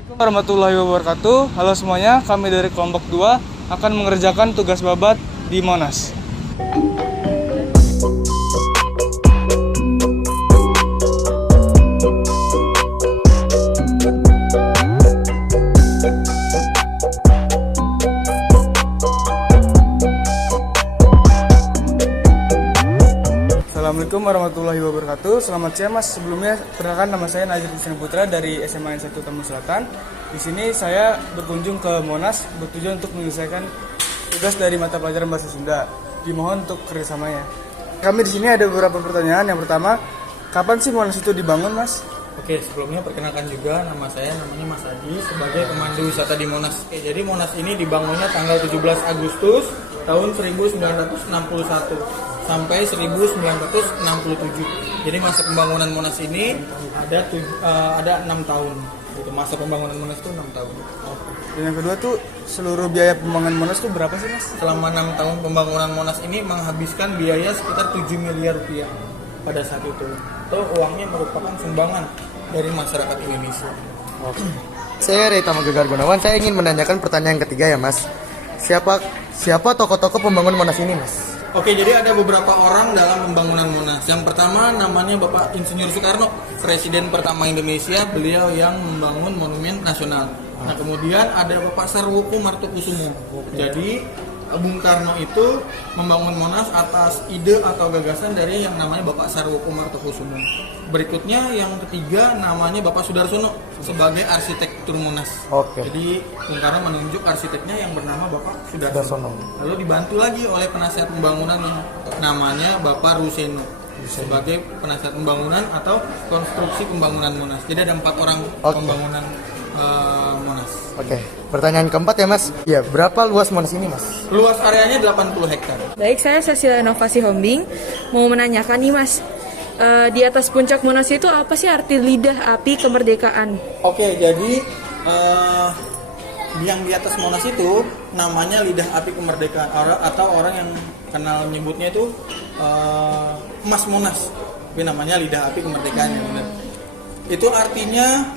Assalamualaikum warahmatullahi wabarakatuh. Halo semuanya, kami dari kelompok 2 akan mengerjakan tugas babat di Monas. Assalamualaikum warahmatullahi wabarakatuh. Selamat siang Mas. Sebelumnya perkenalkan, nama saya Najib Hussein Putra dari SMA N 1 Tambun Selatan. Di sini saya berkunjung ke Monas bertujuan untuk menyelesaikan tugas dari mata pelajaran Bahasa Sunda. Dimohon untuk kerjasamanya. Kami di sini ada beberapa pertanyaan. Yang pertama, kapan sih Monas itu dibangun, Mas? Oke, sebelumnya perkenalkan juga nama saya namanya Mas Adi sebagai pemandu wisata di Monas. Oke, jadi Monas ini dibangunnya tanggal 17 Agustus tahun 1961 sampai 1967. Jadi masa pembangunan Monas ini ada 6 tahun. Gitu. Masa pembangunan Monas itu 6 tahun. Dan yang kedua tuh, seluruh biaya pembangunan Monas itu berapa sih, Mas? Selama 6 tahun pembangunan Monas ini menghabiskan biaya sekitar 7 miliar rupiah pada saat itu. Itu uangnya merupakan sumbangan dari masyarakat Indonesia. Saya Reitama Gegar Gunawan. Saya ingin menanyakan pertanyaan ketiga ya, Mas. Siapa tokoh-tokoh pembangun Monas ini, Mas? Oke, jadi ada beberapa orang dalam pembangunan Monas. Yang pertama namanya Bapak Insinyur Soekarno, Presiden pertama Indonesia, beliau yang membangun Monumen Nasional. Nah, kemudian ada Bapak Sarwoku Martokusumo. Jadi Bung Karno itu membangun Monas atas ide atau gagasan dari yang namanya Bapak Sarwoku Martokusumo. Berikutnya yang ketiga namanya Bapak Sudarsono sebagai arsitektur Monas. Oke. Jadi Bung Karno menunjuk arsiteknya yang bernama Bapak Sudarsono. Lalu dibantu lagi oleh penasihat pembangunan yang namanya Bapak Ruseno sebagai penasihat pembangunan atau konstruksi pembangunan Monas. Jadi ada 4 orang pembangunan Monas. Oke. Pertanyaan keempat ya, Mas. Ya, berapa luas Monas ini, Mas? Luas areanya 80 hektar. Baik, saya Cecilia Inovasi Hombing mau menanyakan nih Mas, di atas puncak Monas itu apa sih arti lidah api kemerdekaan? Oke, jadi yang di atas Monas itu namanya lidah api kemerdekaan atau orang yang kenal menyebutnya itu Emas Monas. Tapi namanya lidah api kemerdekaan ya benar. Itu artinya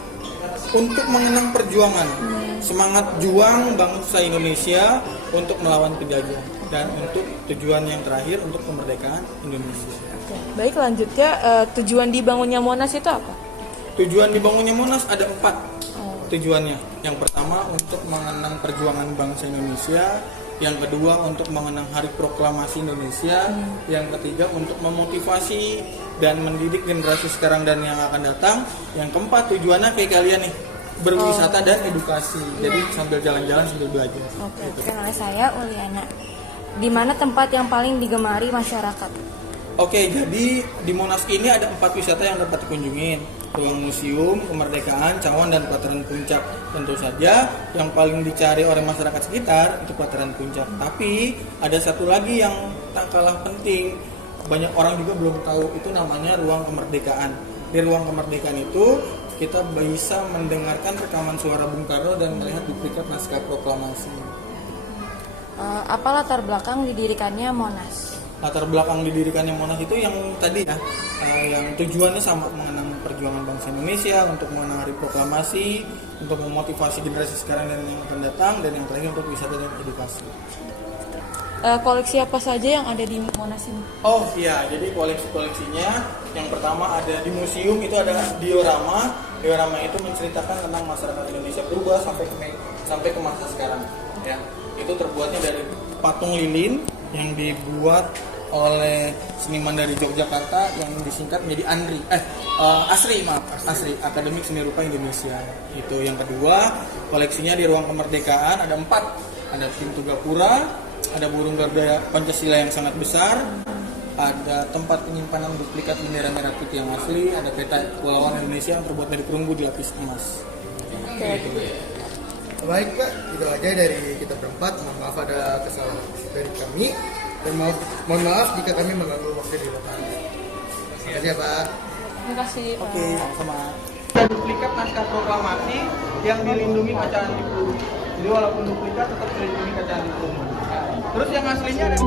untuk mengenang perjuangan, semangat juang bangsa Indonesia untuk melawan penjajah dan untuk tujuan yang terakhir untuk kemerdekaan Indonesia. Baik, lanjutnya tujuan dibangunnya Monas itu apa? Tujuan dibangunnya Monas ada 4 tujuannya. Yang pertama untuk mengenang perjuangan bangsa Indonesia, yang kedua untuk mengenang Hari Proklamasi Indonesia, yang ketiga untuk memotivasi dan mendidik generasi sekarang dan yang akan datang, yang keempat tujuannya kayak kalian nih, berwisata dan edukasi. Jadi sambil jalan-jalan sambil belajar. Oke, kenal saya Uliana. Di mana tempat yang paling digemari masyarakat? Oke, jadi di Monas ini ada 4 wisata yang dapat dikunjungin. Ruang Museum, Kemerdekaan, Cawan, dan Pelataran Puncak. Tentu saja yang paling dicari oleh masyarakat sekitar itu Pelataran Puncak. Tapi ada satu lagi yang tak kalah penting. Banyak orang juga belum tahu, itu namanya Ruang Kemerdekaan. Di Ruang Kemerdekaan itu kita bisa mendengarkan rekaman suara Bung Karno dan melihat duplikat naskah proklamasi. Apa latar belakang didirikannya Monas? Latar belakang didirikannya Monas itu yang tadi ya, yang tujuannya sama, mengenang perjuangan bangsa Indonesia, untuk mengenang Hari Proklamasi, untuk memotivasi generasi sekarang dan yang akan datang, dan yang terakhir untuk wisata dan edukasi. Koleksi apa saja yang ada di Monas ini? Oh iya, jadi koleksi-koleksinya yang pertama ada di museum, itu ada diorama. Diorama itu menceritakan tentang masyarakat Indonesia berubah sampai ke masa sekarang. Ya, itu terbuatnya dari patung lilin yang dibuat oleh seniman dari Yogyakarta yang disingkat menjadi Asri Akademik Seni Rupa Indonesia. Itu yang kedua, koleksinya di Ruang Kemerdekaan ada 4. Ada pintu gapura, ada burung Garuda Pancasila yang sangat besar, ada tempat penyimpanan duplikat bendera merah putih yang asli, ada peta kepulauan Indonesia yang terbuat dari perunggu dilapis emas. Oke. Baik, Pak. Itu aja dari kita berempat. Mohon maaf ada kesalahan dari kami. Dan mohon maaf jika kami mengganggu waktu di lokasi. Terima kasih ya, Pak. Terima kasih. Oke, sama. Ada duplikat naskah proklamasi yang dilindungi kaca anti peluru. Jadi walaupun duplikat tetap dilindungi kaca anti peluru. Terus yang aslinya ada